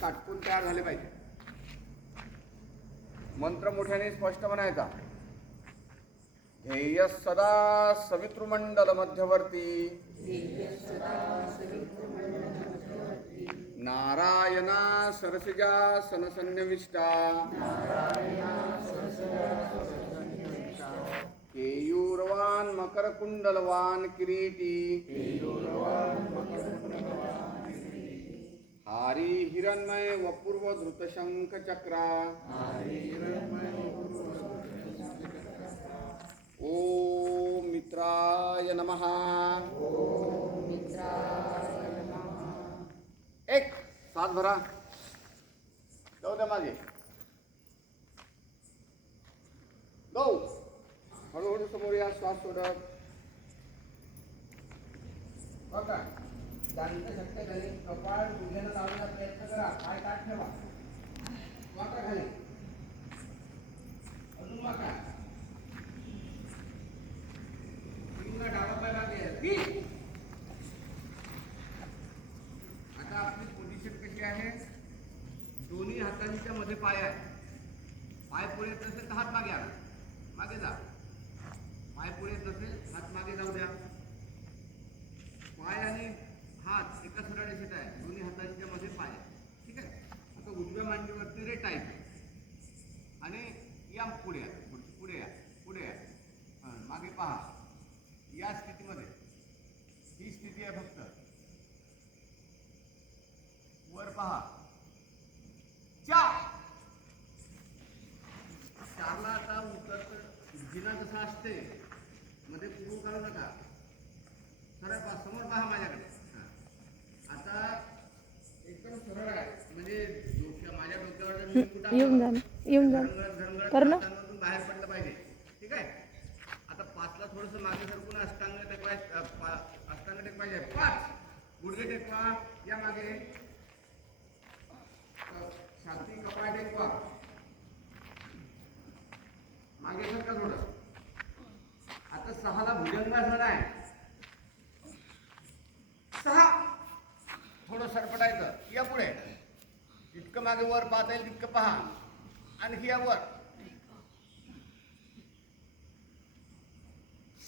काटकून तयार झाले पाहिजे. मंत्र मोठ्याने स्पष्ट म्हणायचा. ध्येय सदा सवितृमंडल मध्यवर्ती. नारायणा सरसिजा सनसन्निविष्टा. केयूरवान मकरकुंडलवान किरीटी. हारी हिरण्मय वपूर्व धृतशंख चक्रा ओम मित्राय नमः। एक सात भरा। जाऊ द्या मागे. गौ हळूहळू समोर या श्वास सोडत. बघा. जाणतं शक्य झाले कपाळ गुडघ्यानं लावण्याचा प्रयत्न करा. पाय ताट ठेवा. वाका खाली. अजून वाका तीनदा डावा पाय मागे आता आपली पोझिशन कशी आहे? दोन्ही हातांच्या मध्ये पाय आहे. पाय पुढे येत तर हात मागे आला मागे जा पाय पुढे येत नसेल हात मागे जाऊ द्या पाय आणि हात एका आहे. दोन्ही हातांच्या मध्ये पाय आहे ठीक आहे? आता उजव्या मांडीवरती रे टाईप आहे. आणि या पुढे या पुढे- पुढे या पुढे या हां, मागे पहा. या स्थितीमध्ये. ही स्थिती आहे फक्त. वर पहा. चार चारला आता उतर जिना जसा असते मध्ये पूर्व करू नका. सरळ पहा. समोर पहा माझ्याकडे. येऊन जा ना, येऊन जा. कर ना. बाहेर पडलं पाहिजे ठीक आहे आता पाचला थोडस मागे सरकून अष्टांग टेकवाय अष्टांग टेकवायचे पाच गुडघे टेकवा या मागे शांती छाती कपाळ टेकवा मागे सरका थोडं. आता सहाला भुजंगासन आहे सहा थोडं सरपटायचं या पुढे जितकं मागे वर पाहता येईल तितकं पहा. आणखी या वर.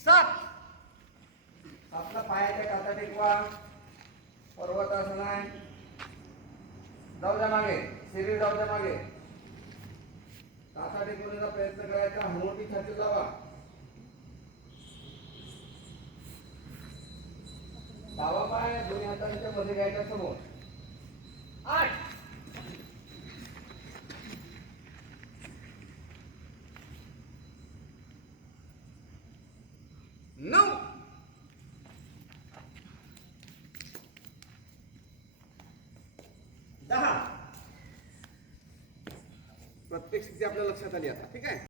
सात. सातला पायाच्या काचा टेकवा. पर्वत असं नाही. जाऊ द्या मागे. शरीर जाऊ द्या मागे. काचा टेकवण्याचा प्रयत्न करायचा. हनुवटी छाती जावा डावा पाय दोन्ही हातांच्या मध्ये घ्यायचा समोर. आठ. दहा. प्रत्येक स्थिती आपल्या लक्षात आली आता ठीक आहे?